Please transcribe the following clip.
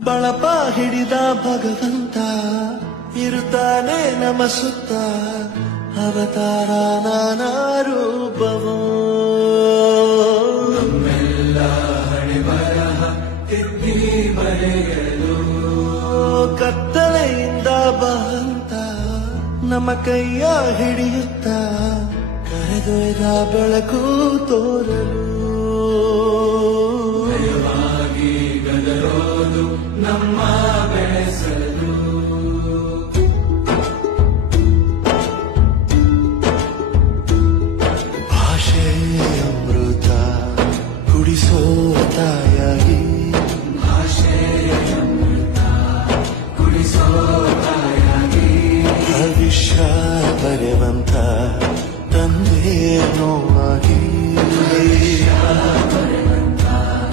ಬಳಪ ಹಿಡಿದ ಭಗವಂತ ಇರುತ್ತಾನೆ ನಮ ಸುತ್ತ ಅವತಾರ ನಾನಾ ರೂಪವೋ ನಮ್ಮೆಲ್ಲ ಹಣೆ ಬರಹ ತಿದ್ದಿ ಬರೆಯಲು ಕತ್ತಲೆಯಿಂದ ಬಹಂತ ನಮ್ಮ ಕೈಯ ಹಿಡಿಯುತ್ತ ಕರೆದೊಯ್ದ ಬೆಳಕು ತೋರಲು ಭಯವಾಗಿ ಗದರೋದು ನಮ್ಮ ಬೆಳೆಸಲು ಭಾಷೆ ಅಮೃತ ಕುಡಿಸೋ ತಾಯಾಗಿ ಭಾಷೆಯ ಅಮೃತ ಕುಡಿಸೋ ತಾಯಾಗಿ ಭವಿಷ್ಯ ಬರೆವಂತ ತಂದೆ ನೋವಾಗಿ